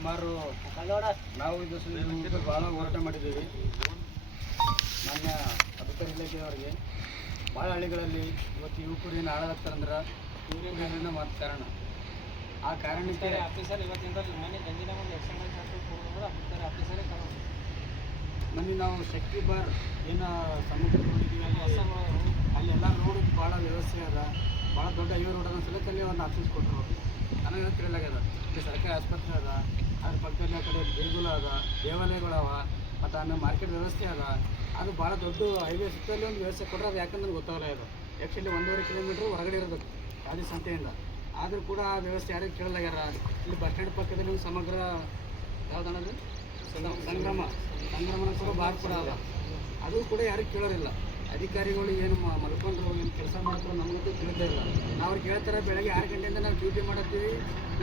ಸುಮಾರು ನಾವು ಇದು ಭಾಳ ಹೋರಾಟ ಮಾಡಿದ್ದೀವಿ. ಮಾನ್ಯ ಅಧಿಕಾರಿ ಇಲಾಖೆಯವರಿಗೆ ಭಾಳ ಹಳ್ಳಿಗಳಲ್ಲಿ ಇವತ್ತು ಯುವಕರು ಏನು ಹಾಳಾಗ್ತಾರಂದ್ರೆ ಯುವಕರಿಂದ ಮಾತು ಕಾರಣ. ಆ ಕಾರಣಕ್ಕೆ ಆಫೀಸರ್ ಇವತ್ತಿಂದ ಮನೆ ಗಂಜಿನ ಒಂದು ಎಕ್ಸ್ಟೆಂಡ್ ಆಫೀಸರೇ ಮೊನ್ನೆ ನಾವು ಶಕ್ತಿ ಬಾರ್ ಏನು ಸಮುದ್ರ ಹೋಗಿದ್ದೀವಿ ಅಲ್ಲೆಲ್ಲ ರೋಡ್ ಭಾಳ ವ್ಯವಸ್ಥೆ ಅದ. ಭಾಳ ದೊಡ್ಡ ಹೈವೇ ರೋಡ್ ಅದ ಸಲಕಲ್ಲಿ ಒಂದು ಆಫೀಸ್ ಕೊಟ್ಟರು. ನನಗೆ ತಿಳಿಲಾಗ್ಯದ. ಇಲ್ಲಿ ಸರ್ಕಾರಿ ಆಸ್ಪತ್ರೆ ಅದ, ಅದ್ರ ಪಕ್ಕದಲ್ಲಿ ಆ ಕಡೆ ದೇಗುಲ ಅದ, ದೇವಾಲಯಗಳು ಅವ, ಮತ್ತು ಆಮೇಲೆ ಮಾರ್ಕೆಟ್ ವ್ಯವಸ್ಥೆ ಅದ. ಅದು ಭಾಳ ದೊಡ್ಡ ಹೈವೇ ಸುತ್ತಲ್ಲಿ ಒಂದು ವ್ಯವಸ್ಥೆ ಕೊಟ್ಟರೆ ಅದು ಯಾಕಂದ್ರೆ ನನಗೆ ಗೊತ್ತಾಗಲ್ಲ. ಇದು ಆ್ಯಕ್ಚುಲಿ 1.5 ಕಿಲೋಮೀಟ್ರ್ ಹೊರಗಡೆ ಇರಬೇಕು ಯಾವುದೇ ಸಂತೆಯಿಂದ. ಆದರೂ ಕೂಡ ಆ ವ್ಯವಸ್ಥೆ ಯಾರಿಗೆ ಕೇಳಲಾಗ್ಯಾರ. ಇಲ್ಲಿ ಬಸ್ ಸ್ಟ್ಯಾಂಡ್ ಪಕ್ಕದಲ್ಲಿ ಒಂದು ಸಮಗ್ರ ಯಾವುದನ್ನದು ಸಂಗ್ರಮಣ ಕೂಡ ಭಾಳ ಕೂಡ ಅದ. ಅದು ಕೂಡ ಯಾರಿಗೆ ಕೇಳೋರಿಲ್ಲ. ಅಧಿಕಾರಿಗಳು ಏನು ಮಲ್ಕೊಂಡ್ರು ಏನು ಕೆಲಸ ಮಾಡ್ತಾರೆ ನಮಗಂತೂ ತಿಳಿದೇ ಇಲ್ಲ. ನಾವು ಅವ್ರಿಗೆ ಹೇಳ್ತಾರೆ ಬೆಳಗ್ಗೆ 6 ಗಂಟೆಯಿಂದ ನಾವು ಡ್ಯೂಟಿ ಮಾಡತ್ತೀವಿ,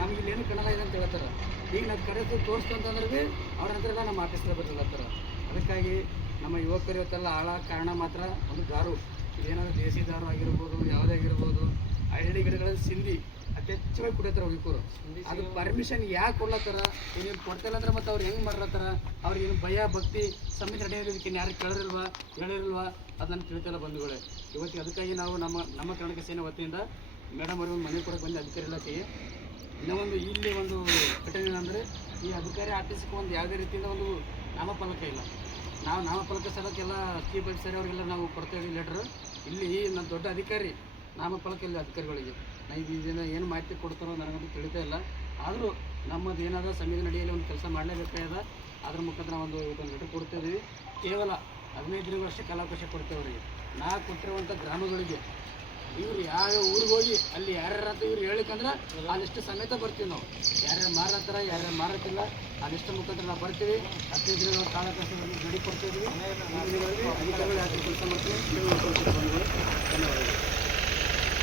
ನಮಗೆ ಇಲ್ಲೇನು ಕಾಣಲ್ಲ ಇದೆ ಅಂತ ಹೇಳ್ತಾರೆ. ಈಗ ನಾವು ಕರೆದು ತೋರಿಸ್ತಂತಂದ್ರೆ ಭೀ ಅವ್ರ ಹತ್ರ ನಮ್ಮ ಆಫೀಸ್ಗೆ ಬರ್ತಿಲ್ಲತ್ತಾರ. ಅದಕ್ಕಾಗಿ ನಮ್ಮ ಯುವಕರು ಇವತ್ತೆಲ್ಲ ಹಾಳಾಗ ಕಾರಣ ಮಾತ್ರ ಒಂದು ದಾರು. ಇದೇನಾದರೂ ದೇಸಿ ದಾರು ಆಗಿರ್ಬೋದು, ಯಾವುದೇ ಆಗಿರ್ಬೋದು. ಹಳ್ಳಿ ಗಿಡಗಳಲ್ಲಿ ಸಿಂಧಿ ಅತಿ ಹೆಚ್ಚಾಗಿ ಕುಡಿಯತ್ತಾರ ಯುವಕರು. ಅದು ಪರ್ಮಿಷನ್ ಯಾಕೆ ಕೊಡ್ಲತ್ತಾರ, ನೀವು ಕೊಡ್ತಿಲ್ಲ ಅಂದ್ರೆ ಮತ್ತು ಅವ್ರು ಹೆಂಗೆ ಮಾಡ್ಲತ್ತಾರ, ಅವ್ರಿಗೇನು ಭಯ ಭಕ್ತಿ ಸಮಿತಿ ನಡೆಯೋದಕ್ಕೆ ಯಾರು ಹೇಳಿರಲ್ವಾ ಅದು ನನಗೆ ತಿಳಿತಿಲ್ಲ ಬಂಧುಗಳೇ. ಇವತ್ತಿಗೆ ಅದಕ್ಕಾಗಿ ನಾವು ನಮ್ಮ ಕರ್ನಾಟಕ ಸೇನೆ ವತಿಯಿಂದ ಮೇಡಮ್ ಅವ್ರಿಗೆ ಒಂದು ಮನೆ ಕೊಡೋಕೆ ಬಂದು ಅಧಿಕಾರಿ ಇಲಾಖೆಗೆ ಇನ್ನೂ ಒಂದು ಇಲ್ಲಿ ಒಂದು ಘಟನೆ ಏನಂದರೆ, ಈ ಅಧಿಕಾರಿ ಆಫೀಸ್ಗೆ ಒಂದು ಯಾವುದೇ ರೀತಿಯಿಂದ ಒಂದು ನಾಮಫಲಕ ಇಲ್ಲ. ನಾವು ನಾಮಫಲಕ ಸಲಕ್ಕೆಲ್ಲ ಚೀಫ್ ಆಫೀಸರ್ ಅವರಿಗೆಲ್ಲ ನಾವು ಕೊಡ್ತೇವೆ ಲೆಟ್ರು. ಇಲ್ಲಿ ನನ್ನ ದೊಡ್ಡ ಅಧಿಕಾರಿ ನಾಮಫಲಕ ಇಲ್ಲ ಅಧಿಕಾರಿಗಳಿಗೆ. ನಾವು ಇದನ್ನು ಏನು ಮಾಹಿತಿ ಕೊಡ್ತಾರೋ ನನಗಂತೂ ತಿಳಿತಾ ಇಲ್ಲ. ಆದರೂ ನಮ್ಮದು ಏನಾದರೂ ಸಂವಿಧಾನ ಅಡಿಯಲ್ಲಿ ಒಂದು ಕೆಲಸ ಮಾಡಲೇಬೇಕಾದ. ಅದ್ರ ಮುಖಾಂತರ ಒಂದು ಲೆಟರ್ ಕೊಡ್ತಾಯಿದ್ದೀವಿ. ಕೇವಲ 15 ದಿನಗಳಷ್ಟೇ ಕಾಲಾವಕಾಶ ಕೊಡ್ತೇವೆ ಅವರಿಗೆ. ನಾ ಕೊಟ್ಟಿರುವಂಥ ಗ್ರಾಮಗಳಿಗೆ ಇವ್ರು ಯಾವ್ಯಾವ ಊರಿಗೆ ಹೋಗಿ ಅಲ್ಲಿ ಯಾರ್ಯಾರಂತ ಇವ್ರು ಹೇಳಿಕಂದ್ರೆ ಆ ಲಿಸ್ಟ್ ಸಮೇತ ಬರ್ತೀವಿ ನಾವು. ಯಾರ್ಯಾರು ಮಾರತ್ತಾರ ಯಾರ್ಯಾರು ಮಾರತ್ತಿಲ್ಲ ಆ ಲಿಸ್ಟ್ ಮುಖಾಂತರ ನಾವು ಬರ್ತೀವಿ. 15 ದಿನಗಳ ಕಾಲಾವಕಾಶ ಗಡಿ ಕೊಡ್ತಿದ್ವಿ. ಅಧಿಕಾರಿಗಳು ಯಾಕೆ ಕೆಲಸ ಮಾಡ್ತೀವಿ.